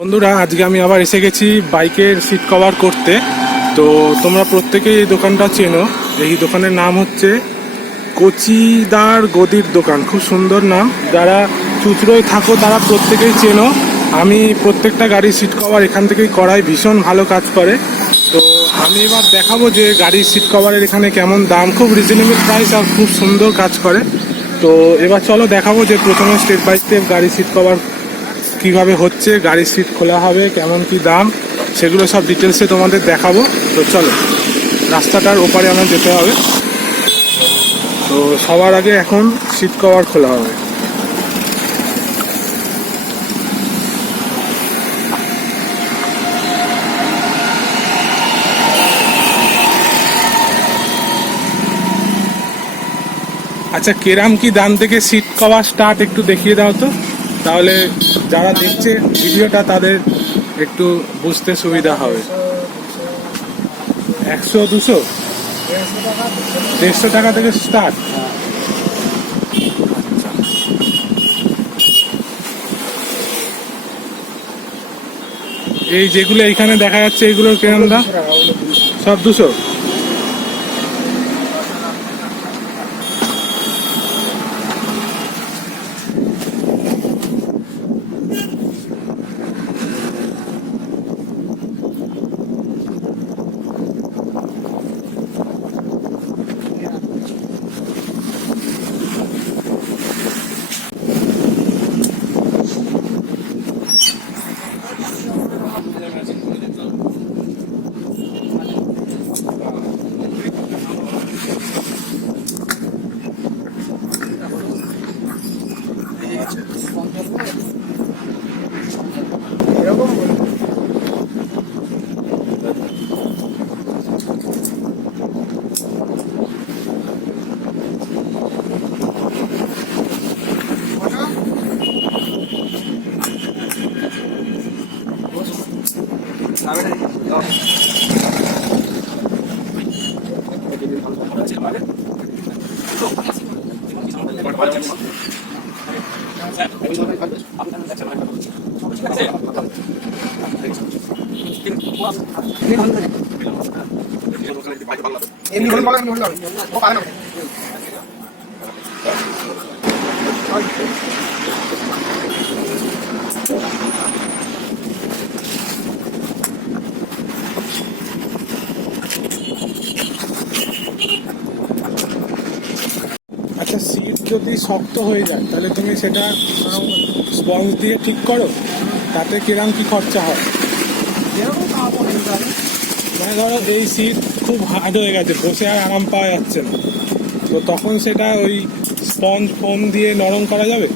বন্ধুরা, আজকে আমি আবার এসে গেছি বাইকের সিট কভার করতে। তো তোমরা প্রত্যেকেই এই দোকানটা চেনো। এই দোকানের নাম হচ্ছে কচিদার গদির দোকান। খুব সুন্দর নাম। যারা চুচড়োয় থাকো তারা প্রত্যেকেই চেনো। আমি প্রত্যেকটা গাড়ির সিট কভার এখান থেকেই করাই, ভীষণ ভালো কাজ করে। তো আমি এবার দেখাবো যে গাড়ির সিট কভারের এখানে কেমন দাম। খুব রিজনেবল প্রাইস আর খুব সুন্দর কাজ করে। তো এবার চলো দেখাবো যে প্রথমে স্টেপ বাই স্টেপ গাড়ির সিট কভার কিভাবে হচ্ছে, গাড়ির সিট খোলা হবে, কেমন কি দাম, সেগুলো সব ডিটেলসে তোমাদের দেখাবো। তো চলো, রাস্তাটার ওপারে আমার যেতে হবে। তো সবার আগে এখন সিট কভার খোলা হবে। আচ্ছা, কেরাম কি দাম থেকে সিট কভার স্টার্ট একটু দেখিয়ে দাও তো, তাহলে যারা দেখছে ভিডিওটা তাদের একটু বুঝতে সুবিধা হবে। 100, 200, 150 টাকা থেকে স্টার্ট। এই যেগুলো এইখানে দেখা যাচ্ছে এগুলোর কেরাম দাম? সব 200। আচ্ছা, সিট যদি শক্ত হয়ে যায় তাহলে তুমি সেটা স্পঞ্জ দিয়ে ঠিক করো, তাতে কিরম কি খরচা হয়? মানে ধরো এই সিট খুব হার্ড হয়ে গেছে, বসে আর আরাম পাওয়া যাচ্ছে না, তো তখন সেটা ওই স্পঞ্জ ফোম দিয়ে নরম করা যাবে?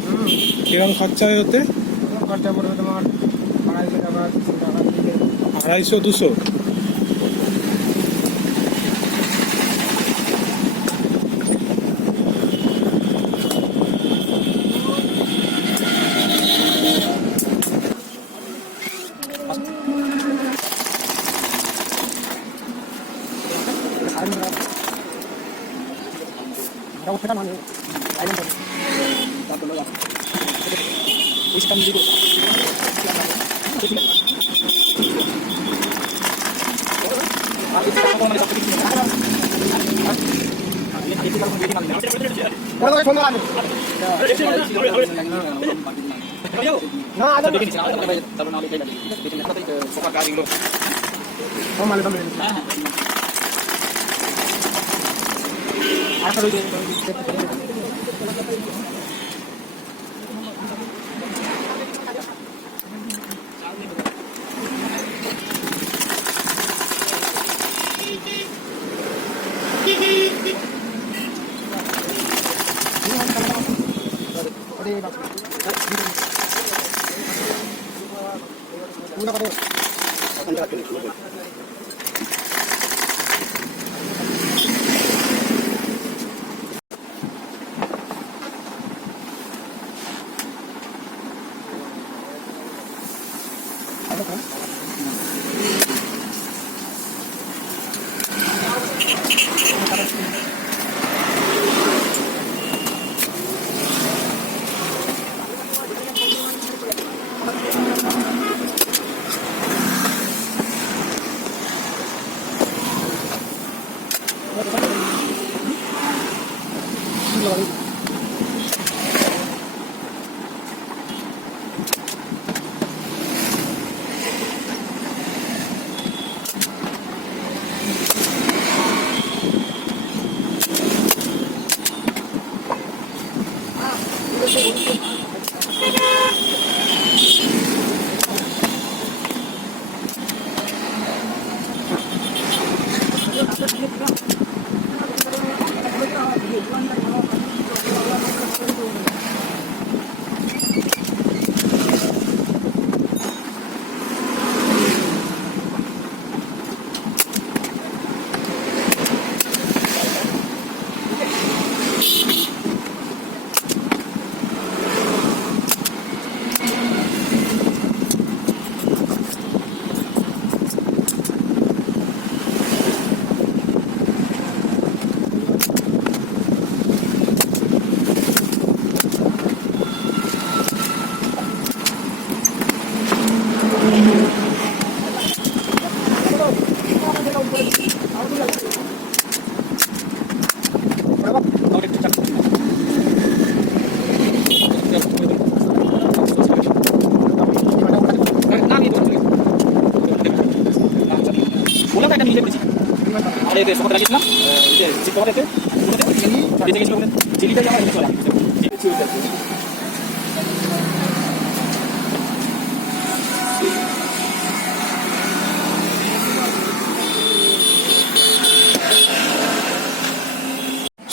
কিরম খরচা হয় ওতে? খরচা পড়বে তোমার 250 টাকা, 250, 200।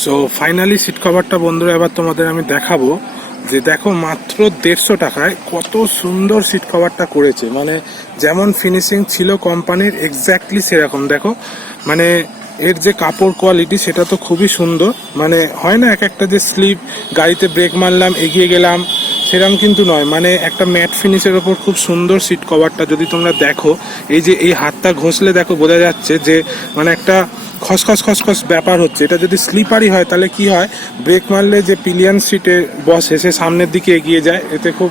সো ফাইনালি সিট কভারটা বন্ধুরা এবার তোমাদের আমি দেখাবো যে দেখো মাত্র 150 টাকায় কত সুন্দর সিট কভারটা করেছে। মানে যেমন ফিনিশিং ছিল কোম্পানির এক্স্যাক্টলি সেরকম। দেখো মানে এর যে কাপড় কোয়ালিটি সেটা তো খুবই সুন্দর। মানে হয় না এক একটা যে স্লিপ, গাড়িতে ব্রেক মারলাম এগিয়ে গেলাম, সেরকম কিন্তু নয়। মানে একটা ম্যাট ফিনিশের ওপর খুব সুন্দর সিট কভারটা। যদি তোমরা দেখো এই যে এই হাতটা ঘষলে দেখো বোঝা যাচ্ছে যে মানে একটা খসখস খসখস ব্যাপার হচ্ছে। এটা যদি স্লিপারই হয় তাহলে কি হয়, ব্রেক মারলে যে পিলিয়ন সিটে বসে সে সামনের দিকে এগিয়ে যায়, এতে খুব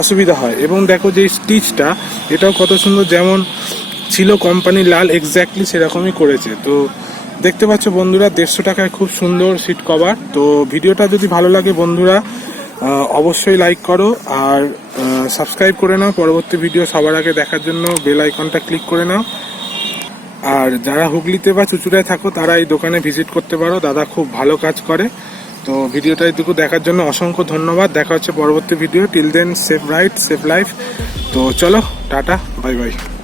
অসুবিধা হয়। এবং দেখো যে স্টিচটা এটাও কত সুন্দর, যেমন ছিল কোম্পানি লাল এক্স্যাক্টলি সেরকমই করেছে। তো দেখতে পাচ্ছ বন্ধুরা 150 টাকায় খুব সুন্দর সিট কভার। তো ভিডিওটা যদি ভালো লাগে বন্ধুরা অবশ্যই লাইক করো আর সাবস্ক্রাইব করে নাও। পরবর্তী ভিডিও সবার আগে দেখার জন্য বেল আইকনটা ক্লিক করে নাও। আর যারা হুগলিতে বা চুচুড়ায় থাকো তারা এই দোকানে ভিজিট করতে পারো, দাদা খুব ভালো কাজ করে। তো ভিডিওটা এইটুকু দেখার জন্য অসংখ্য ধন্যবাদ। দেখা হচ্ছে পরবর্তী video. Till then safe ride safe life. তো চলো টাটা, বাই বাই।